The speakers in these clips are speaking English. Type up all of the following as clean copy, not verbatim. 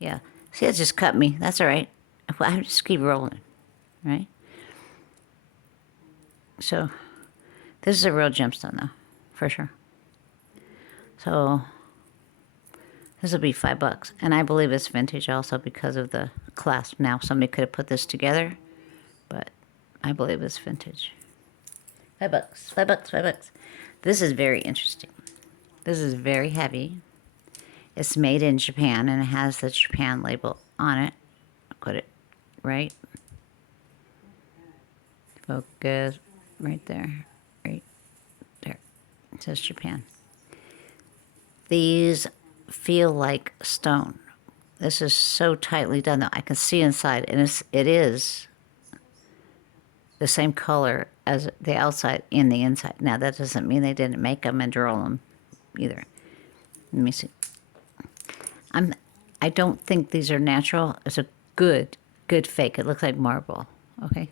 Yeah. See, it just cut me. That's all right. I just keep rolling, right? So this is a real gemstone, though, for sure. So this will be $5, and I believe it's vintage also because of the clasp. Now somebody could have put this together, but I believe it's vintage. $5, $5, $5. This is very interesting. This is very heavy. It's made in Japan, and it has the Japan label on it. Put it right. Focus right there. Right there. It says Japan. These feel like stone. This is so tightly done that I can see inside, and it is the same color as the outside in the inside. Now, that doesn't mean they didn't make them and drill them either. Let me see. I don't think these are natural. It's a good fake. It looks like marble. Okay.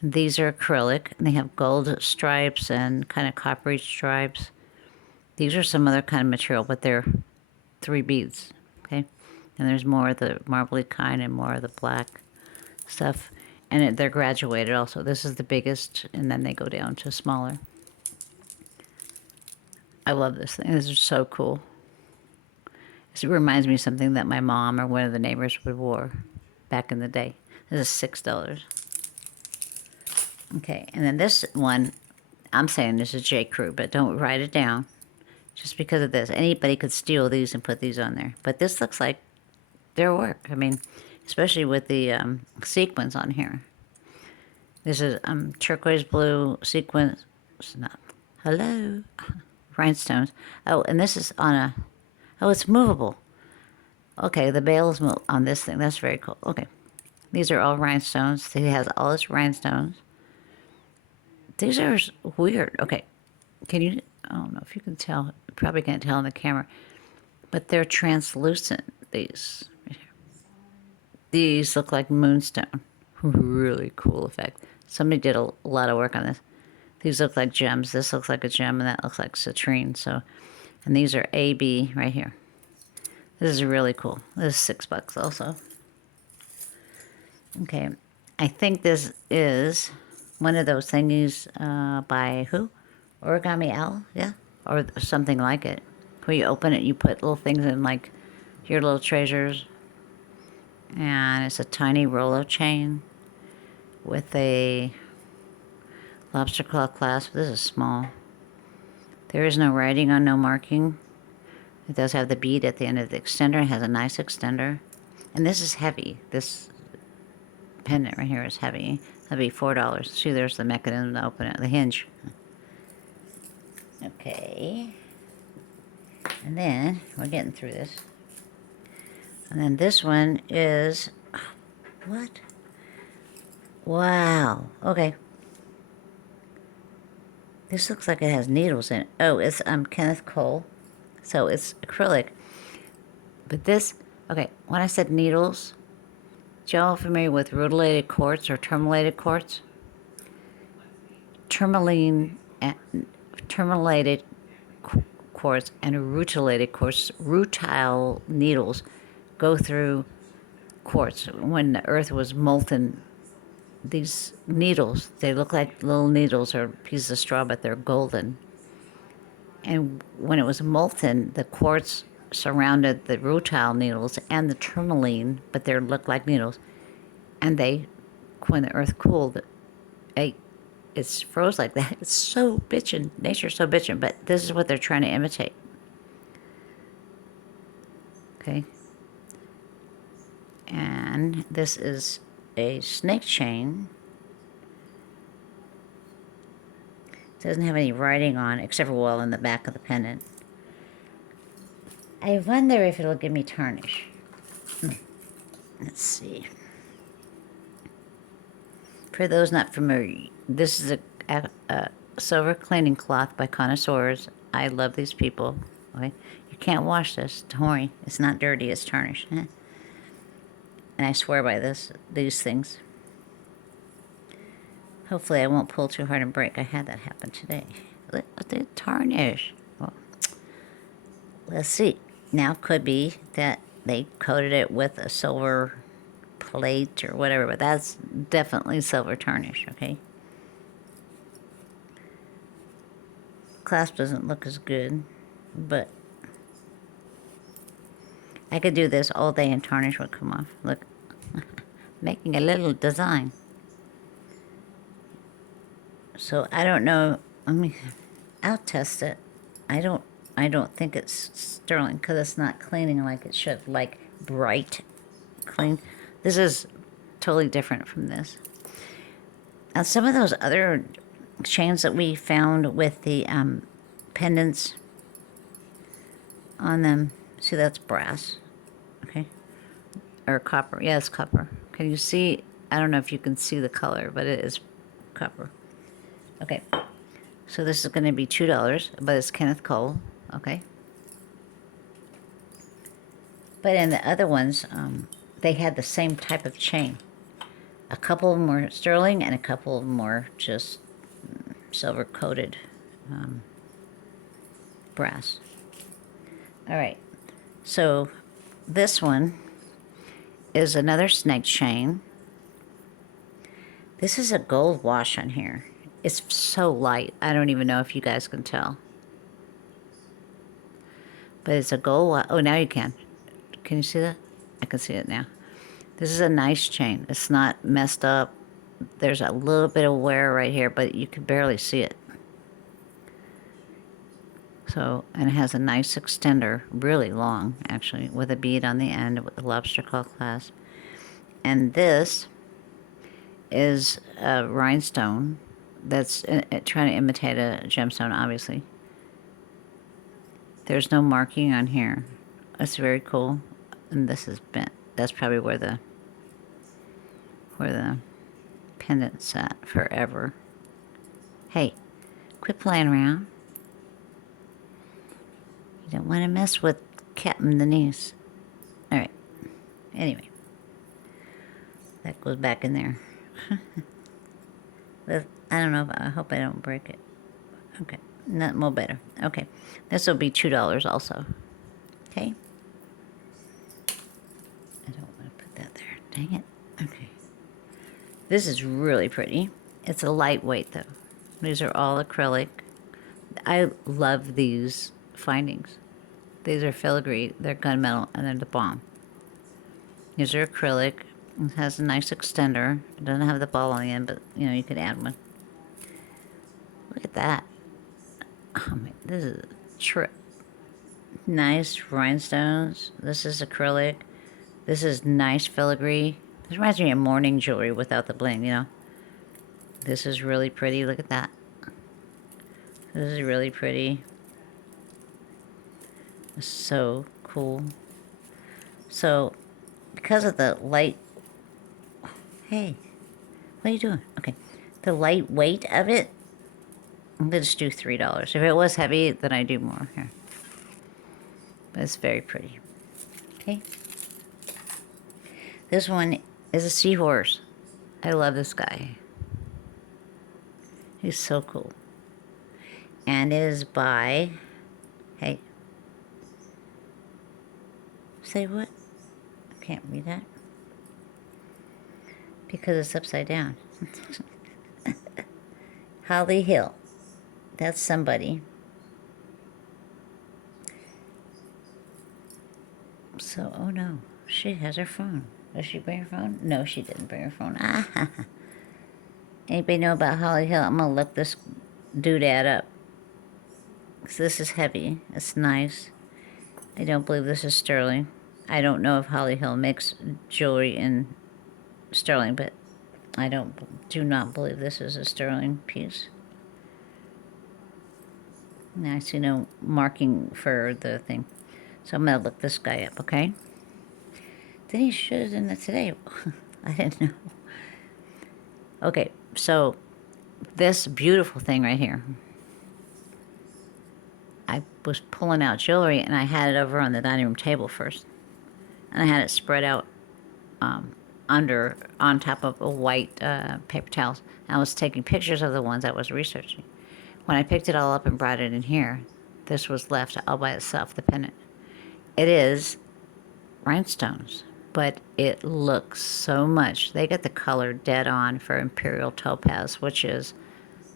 These are acrylic, and they have gold stripes and kind of coppery stripes. These are some other kind of material, but they're 3 beads. Okay. And there's more of the marbly kind and more of the black stuff. And they're graduated also. This is the biggest, and then they go down to smaller. I love this thing. This is so cool. It reminds me of something that my mom or one of the neighbors would wear back in the day. This is $6. Okay, and then this one, I'm saying this is J. Crew, but don't write it down. Just because of this. Anybody could steal these and put these on there. But this looks like their work. I mean, especially with the sequins on here. This is turquoise blue sequins. Hello. Rhinestones. Oh, and this is on a... Oh, it's movable. Okay, the bail is on this thing. That's very cool. Okay. These are all rhinestones. He has all his rhinestones. These are weird. Okay. Can you... I don't know if you can tell. You probably can't tell on the camera. But they're translucent, these. These look like moonstone. Really cool effect. Somebody did a lot of work on this. These look like gems. This looks like a gem, and that looks like citrine. So, and these are AB right here. This is really cool. This is $6 also. Okay. I think this is one of those thingies by who? Origami Al? Yeah? Or something like it. Where you open it, you put little things in, like your little treasures. And it's a tiny Rolo chain with a lobster claw clasp. This is small. There is no writing on, no marking. It does have the bead at the end of the extender. It has a nice extender. And this is heavy. This pendant right here is heavy. That'd be $4. See, there's the mechanism to open it, the hinge. Okay. And then, we're getting through this. And then this one is, what? Wow. Okay. This looks like it has needles in it. Oh, it's Kenneth Cole. So it's acrylic. But this, okay, when I said needles, y'all familiar with rutilated quartz or tourmalated quartz? Tourmalated quartz and rutilated quartz, rutile needles go through quartz. When the earth was molten, these needles, they look like little needles or pieces of straw, but they're golden. And when it was molten, the quartz surrounded the rutile needles and the tourmaline, but they looked like needles. And they, when the earth cooled, it's froze like that. It's so bitchin'. Nature's so bitchin', but this is what they're trying to imitate. Okay. And this is a snake chain. It doesn't have any writing on, except for, well, in the back of the pendant. I wonder if it'll give me tarnish. Let's see. For those not familiar, this is a silver cleaning cloth by connoisseurs. I love these people. Okay, you can't wash this. Don't worry, it's not dirty. It's tarnished. And I swear by these things. Hopefully, I won't pull too hard and break. I had that happen today. Look at the tarnish. Well, let's see. Now could be that they coated it with a silver plate or whatever, but that's definitely silver tarnish, okay? Clasp doesn't look as good, but I could do this all day and tarnish would come off. Look, making a little design. So I don't know. I'll test it. I don't think it's sterling because it's not cleaning like it should, like bright clean. This is totally different from this. And some of those other chains that we found with the pendants on them, see, that's brass, okay, or copper. Yeah, it's copper. Can you see? I don't know if you can see the color, but it is copper. Okay, so this is going to be $2, but it's Kenneth Cole, okay. But in the other ones, they had the same type of chain. A couple of them were sterling, and a couple of them were just silver coated brass. All right, so this one is another snake chain. This is a gold wash on here. It's so light. I don't even know if you guys can tell. But it's a gold wash. Oh, now you can. Can you see that? I can see it now. This is a nice chain. It's not messed up. There's a little bit of wear right here, but you can barely see it. So, and it has a nice extender, really long, actually, with a bead on the end with a lobster claw clasp. And this is a rhinestone that's trying to imitate a gemstone, obviously. There's no marking on here. That's very cool. And this is bent. That's probably where the pendant sat forever. Hey, quit playing around. You don't want to mess with Captain Denise. All right. Anyway, that goes back in there. I don't know. I hope I don't break it. Okay. Not more better. Okay. This will be $2 also. Okay. I don't want to put that there. Dang it. Okay. This is really pretty. It's a lightweight though. These are all acrylic. I love these findings. These are filigree. They're gunmetal and they're the bomb. These are acrylic. It has a nice extender. It doesn't have the ball on the end, but you know, you could add one. Look at that. Oh my, this is a trip. Nice rhinestones. This is acrylic. This is nice filigree. This reminds me of morning jewelry without the bling, you know. This is really pretty. Look at that. This is really pretty. It's so cool. So, because of the light... Hey, what are you doing? Okay. The light weight of it, I'm going to just do $3. If it was heavy, then I do more here. But it's very pretty. Okay. This one is a seahorse. I love this guy. He's so cool. And it is by... Hey. Say what? I can't read that. Because it's upside down. Holly Hill. That's somebody. So, oh no. She has her phone. Does she bring her phone? No, she didn't bring her phone. Ah. Anybody know about Holly Hill? I'm going to look this doodad up. So this is heavy. It's nice. I don't believe this is sterling. I don't know if Holly Hill makes jewelry in sterling, but I do not believe this is a sterling piece. Now I see no marking for the thing. So I'm going to look this guy up, okay? Then he should have done that today. I didn't know. Okay, so this beautiful thing right here. I was pulling out jewelry and I had it over on the dining room table first. And I had it spread out on top of a white paper towels. And I was taking pictures of the ones I was researching. When I picked it all up and brought it in here, this was left all by itself, the pendant. It is rhinestones, but it looks so much. They get the color dead on for Imperial Topaz, which is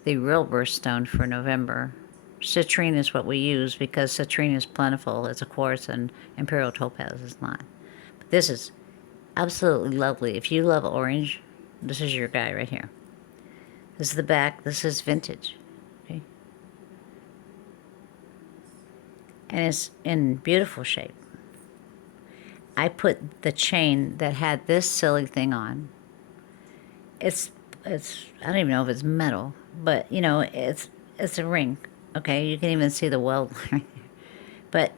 the real birthstone for November. Citrine is what we use because citrine is plentiful. It's a quartz, and Imperial Topaz is not. But this is absolutely lovely. If you love orange, this is your guy right here. This is the back. This is vintage. Okay. And it's in beautiful shape. I put the chain that had this silly thing on. It's I don't even know if it's metal, but you know, it's a ring. Okay, you can even see the weld right there. But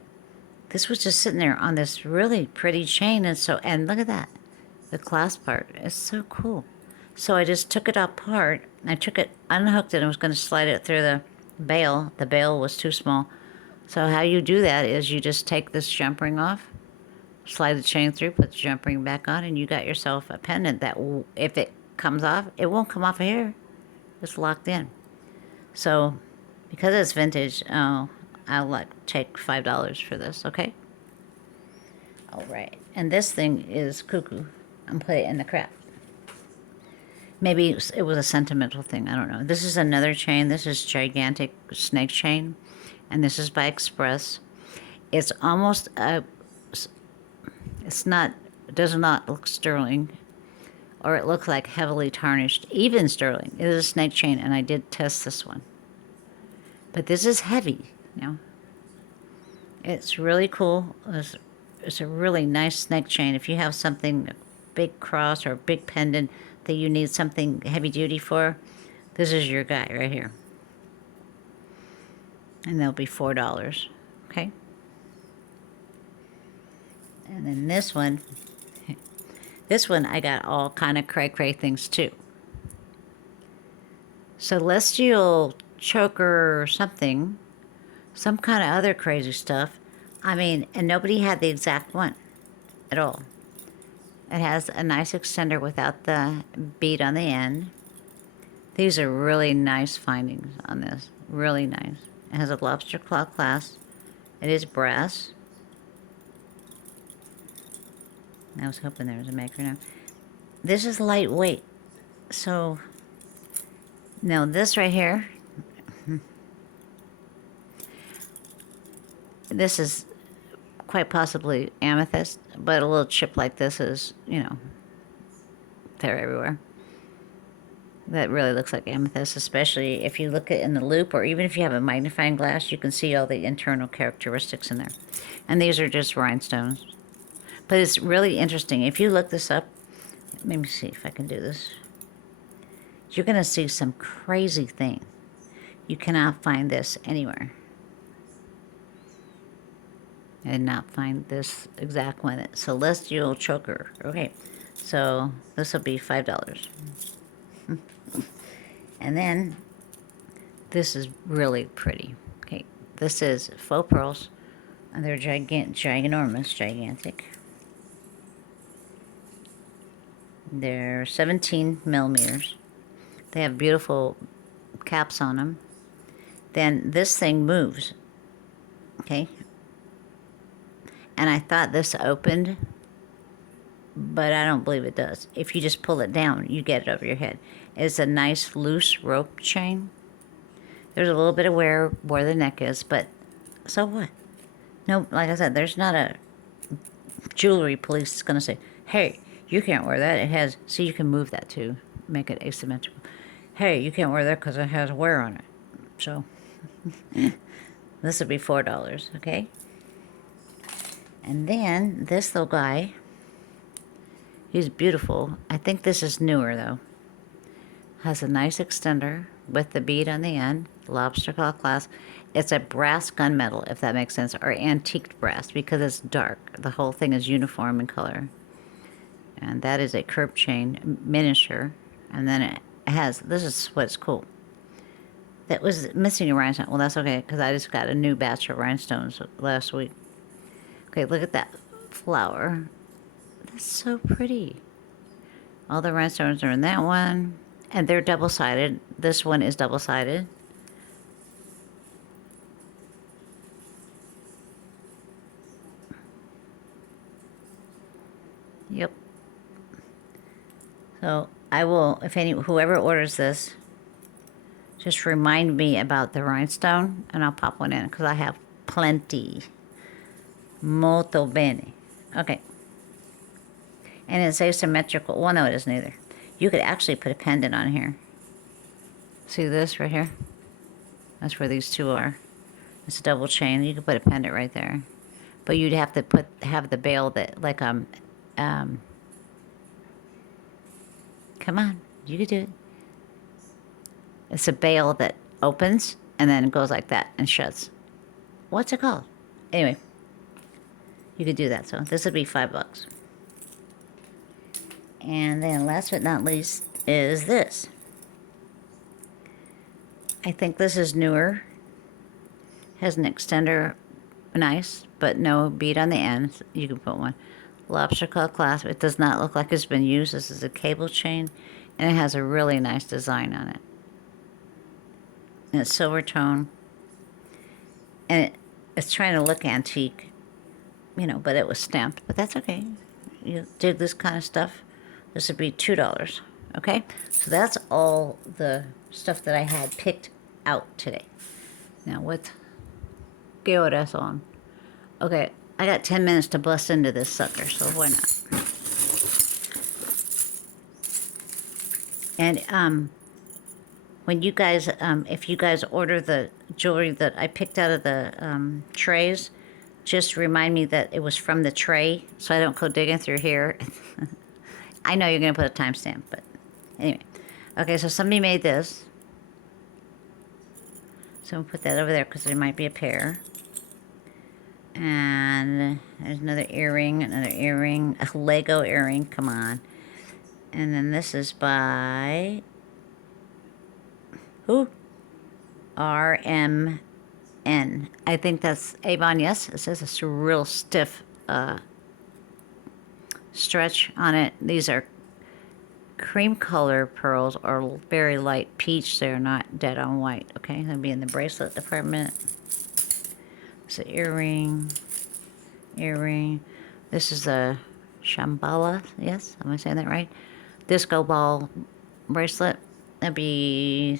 this was just sitting there on this really pretty chain, and look at that. The clasp part is so cool. So I just took it apart. I took it, unhooked it, and was going to slide it through the bail. The bail was too small. So how you do that is you just take this jump ring off, slide the chain through, put the jump ring back on, and you got yourself a pendant that if it comes off, it won't come off of here. It's locked in. So because it's vintage, I'll take $5 for this, okay? All right. And this thing is cuckoo. I'm putting it in the crap. Maybe it was a sentimental thing. I don't know. This is another chain. This is gigantic snake chain. And this is by Express. It's almost it's not, it does not look sterling, or it looks like heavily tarnished, even sterling. It is a snake chain, and I did test this one. But this is heavy, you know. It's really cool. It's a really nice snake chain. If you have something, a big cross or a big pendant that you need something heavy duty for, this is your guy right here. And they'll be $4, okay? And then this one I got all kind of cray things too. Celestial choker or something, some kind of other crazy stuff. I mean, and nobody had the exact one at all. It has a nice extender without the bead on the end. These are really nice findings on this. Really nice. It has a lobster claw clasp. It is brass. I was hoping there was a maker now. This is lightweight. So, now this right here, this is quite possibly amethyst, but a little chip like this is, you know, they're everywhere. That really looks like amethyst, especially if you look at it in the loop, or even if you have a magnifying glass, you can see all the internal characteristics in there. And these are just rhinestones. But it's really interesting. If you look this up, let me see if I can do this. You're going to see some crazy thing. You cannot find this anywhere. I did not find this exact one. It's Celestial Choker. Okay, so this will be $5. And then this is really pretty. Okay, this is faux pearls, and they're gigantic. They're 17 millimeters. They have beautiful caps on them. Then this thing moves. Okay. And I thought this opened, but I don't believe it does. If you just pull it down, you get it over your head. It's a nice loose rope chain. There's a little bit of wear where the neck is, but so what? No, like I said, there's not a jewelry police that's going to say, hey, you can't wear that. It has, see, you can move that too, make it asymmetrical. Hey, you can't wear that because it has wear on it. So, this would be $4, okay? And then this little guy, he's beautiful. I think this is newer though. Has a nice extender with the bead on the end, lobster claw clasp. It's a brass gunmetal, if that makes sense, or antiqued brass, because it's dark. The whole thing is uniform in color. And that is a curb chain, miniature. And then it has, this is what's cool. That was missing a rhinestone. Well, that's okay, because I just got a new batch of rhinestones last week. Okay, look at that flower. That's so pretty. All the rhinestones are in that one. And they're double-sided. This one is double-sided. Yep. So I will, if whoever orders this, just remind me about the rhinestone, and I'll pop one in because I have plenty. Molto bene. Okay. And it's asymmetrical. Well, no, it isn't either. You could actually put a pendant on here. See this right here? That's where these two are. It's a double chain. You could put a pendant right there. But you'd have to have the bail that, like, come on, you could do it. It's a bail that opens and then goes like that and shuts. What's it called? Anyway, you could do that. So this would be $5. And then last but not least is this. I think this is newer. Has an extender, nice, but no bead on the end. You can put one. Lobster claw clasp. It does not look like it's been used. This is a cable chain, and it has a really nice design on it. And it's silver tone, and it's trying to look antique, you know, but it was stamped. But that's okay. You dig this kind of stuff. This would be $2. Okay, so that's all the stuff that I had picked out today. Now what? ¿Qué horas son? Okay, I got 10 minutes to bust into this sucker, so why not? And when you guys, if you guys order the jewelry that I picked out of the trays, just remind me that it was from the tray, so I don't go digging through here. I know you're gonna put a timestamp, but anyway. Okay, so somebody made this. So we'll put that over there because there might be a pair. And there's another earring, a Lego earring, come on. And then this is by, who? RMN. I think that's Avon, yes. It says it's a real stiff stretch on it. These are cream color pearls or very light peach. They're not dead on white, okay? They'll be in the bracelet department. It's an earring. This is a Shambhala, yes? Am I saying that right? Disco ball bracelet. That'd be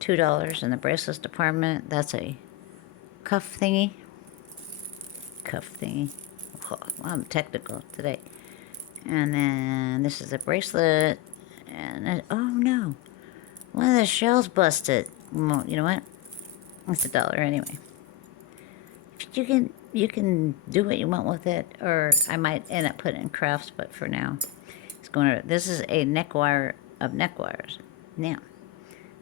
$2 in the bracelets department. That's a cuff thingy. Oh, I'm technical today. And then this is a bracelet. And oh no, one of the shells busted. Well, you know what? It's $1 anyway. You can do what you want with it, or I might end up putting it in crafts. But for now, it's going to. This is a neck wire of neck wires. Now,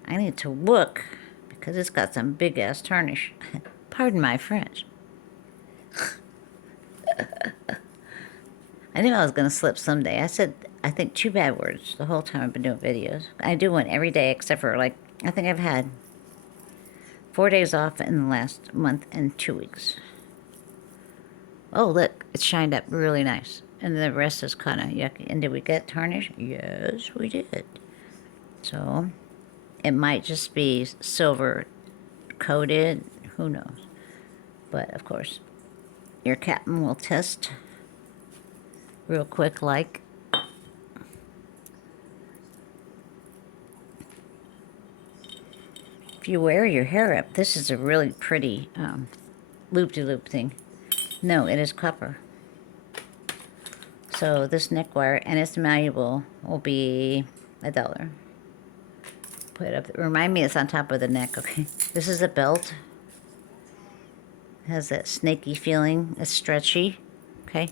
I need to look because it's got some big ass tarnish. Pardon my French. I knew I was going to slip someday. I said, I think 2 bad words the whole time I've been doing videos. I do one every day except for, like, I think I've had 4 days off in the last month and 2 weeks. Oh, look, it shined up really nice. And the rest is kind of yucky. And did we get tarnish? Yes, we did. So, it might just be silver coated. Who knows? But, of course, your captain will test real quick, like. If you wear your hair up, this is a really pretty loop-de-loop thing. No, it is copper. So this neck wire, and it's malleable, will be $1. Put it up. Remind me it's on top of the neck, okay? This is a belt. It has that snaky feeling. It's stretchy, okay?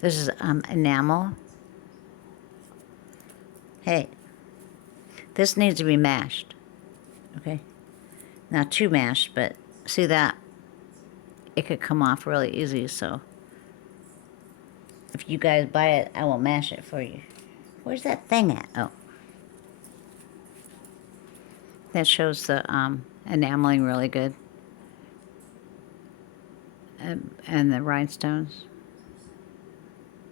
This is enamel. Hey, this needs to be mashed, okay? Not too mashed, but see that? It could come off really easy, so if you guys buy it, I will mash it for you. Where's that thing at? Oh. That shows the enameling really good. And the rhinestones.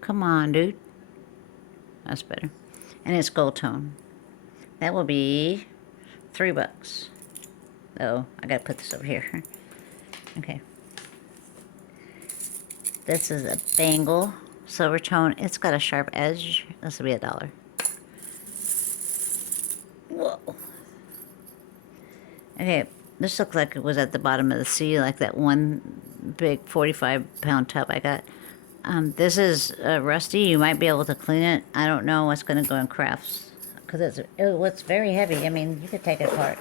Come on, dude. That's better. And it's gold tone. That will be $3. Oh, I gotta put this over here. Okay. This is a bangle. silver tone. It's got a sharp edge. This will be $1. Whoa. Okay, this looks like it was at the bottom of the sea, like that one big 45-pound tub I got. This is rusty. You might be able to clean it. I don't know what's going to go in crafts because it's very heavy. I mean, you could take it apart.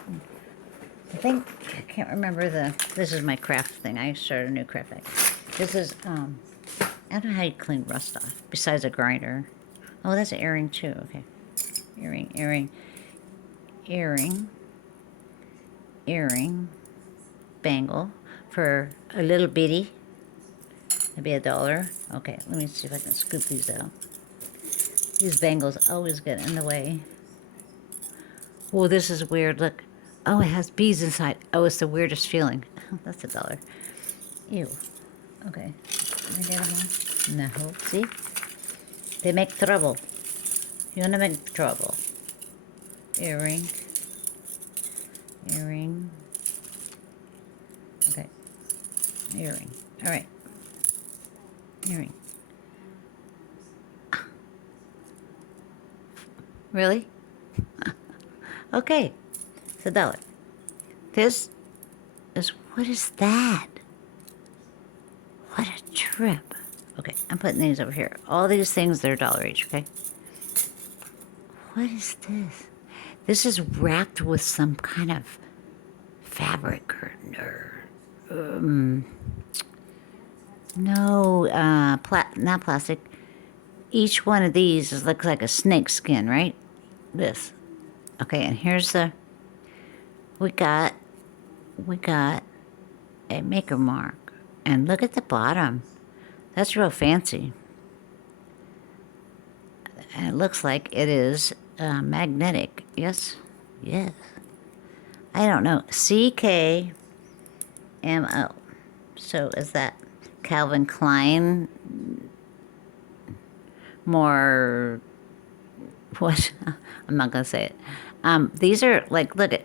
I can't remember this is my craft thing. I started a new craft thing. This is, I don't know how you clean rust off besides a grinder. Oh, that's an earring too. Okay. Earring, bangle for a little bitty. That'd be $1. Okay, let me see if I can scoop these out. These bangles always get in the way. Oh, this is weird. Look. Oh, it has beads inside. Oh, it's the weirdest feeling. That's $1. Ew. Okay. Can I get them all? No. See? They make trouble. You want to make trouble. Earring. Okay. Earring. All right. Earring. Really? Okay. It's $1. This is, what is that? What a trip. Okay, I'm putting these over here. All these things, they're $1 each, okay? What is this? This is wrapped with some kind of fabric or no, not plastic. Each one of these looks like a snake skin, right? This. Okay, and here's the, we got a maker mark. And look at the bottom. That's real fancy. And it looks like it is magnetic. Yes? Yes. I don't know. CKMO. So is that Calvin Klein? More... What? I'm not going to say it. These are like, look at...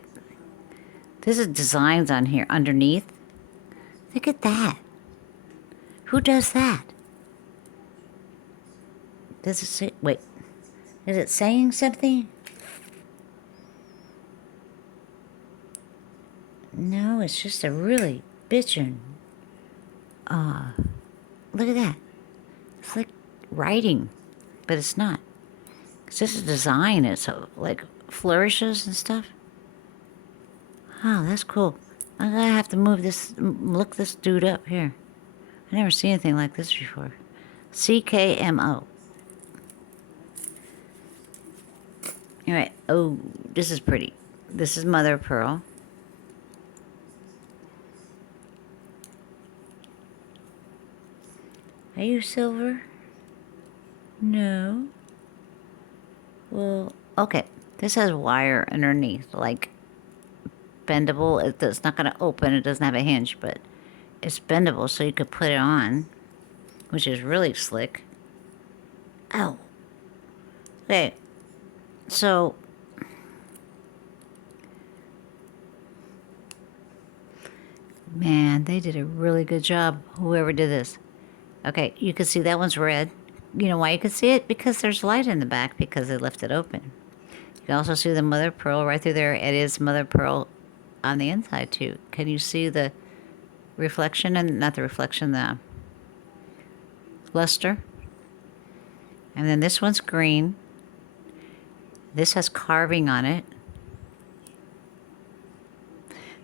This is designs on here underneath. Look at that. Who does that? Does it say... Wait. Is it saying something? No, it's just a really bitchin'. Look at that. It's like writing, but it's not. It's just a design. It's like flourishes and stuff. Oh, that's cool. I'm gonna have to move this, look this dude up here. I never seen anything like this before. CKMO. All right. Oh, this is pretty. This is mother of pearl. Are you silver? No. Well, okay. This has wire underneath, like bendable. It's not going to open. It doesn't have a hinge, but it's bendable, so you could put it on, which is really slick. Oh. Okay. So, man, they did a really good job, whoever did this. Okay, you can see that one's red. You know why you can see it? Because there's light in the back because they left it open. You can also see the mother of pearl right through there. It is mother of pearl on the inside too. Can you see the reflection? And not the reflection, the luster. And then this one's green. This has carving on it.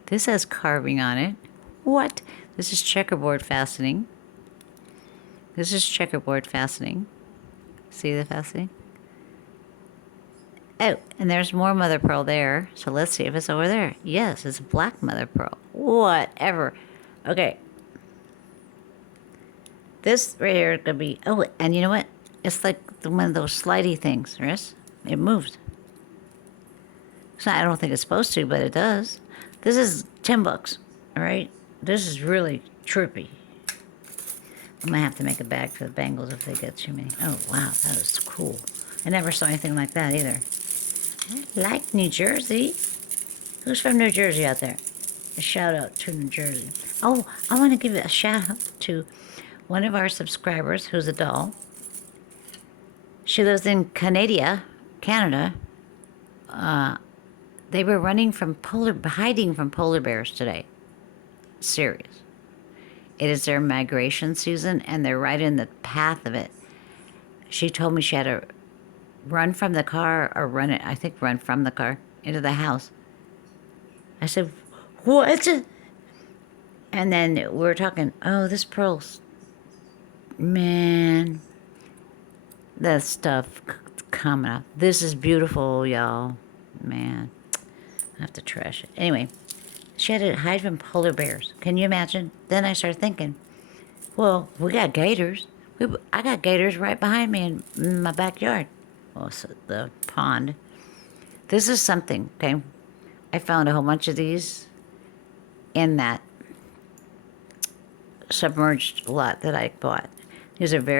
This has carving on it. What? This is checkerboard fastening. This is checkerboard fastening. See the fastening? Oh, and there's more mother of pearl there. So let's see if it's over there. Yes, it's black mother of pearl. Whatever. Okay. This right here is going to be... Oh, and you know what? It's like one of those slidey things, yes? It moves. So I don't think it's supposed to, but it does. This is $10, all right? This is really trippy. I might have to make a bag for the bangles if they get too many. Oh, wow, that is cool. I never saw anything like that either. I like New Jersey. Who's from New Jersey out there? A shout out to New Jersey. Oh, I want to give a shout out to one of our subscribers who's a doll. She lives in Canada. They were hiding from polar bears today. Serious. It is their migration season, and they're right in the path of it. She told me she had to run from the car, or run from the car into the house. I said, what? And then we were talking, oh, this pearl's, man, that stuff coming up. This is beautiful, y'all. Man, I have to trash it. Anyway, she had to hide from polar bears. Can you imagine? Then I started thinking, well, we got gators. I got gators right behind me in my backyard. Well, so the pond. This is something, okay? I found a whole bunch of these in that submerged lot that I bought. These are very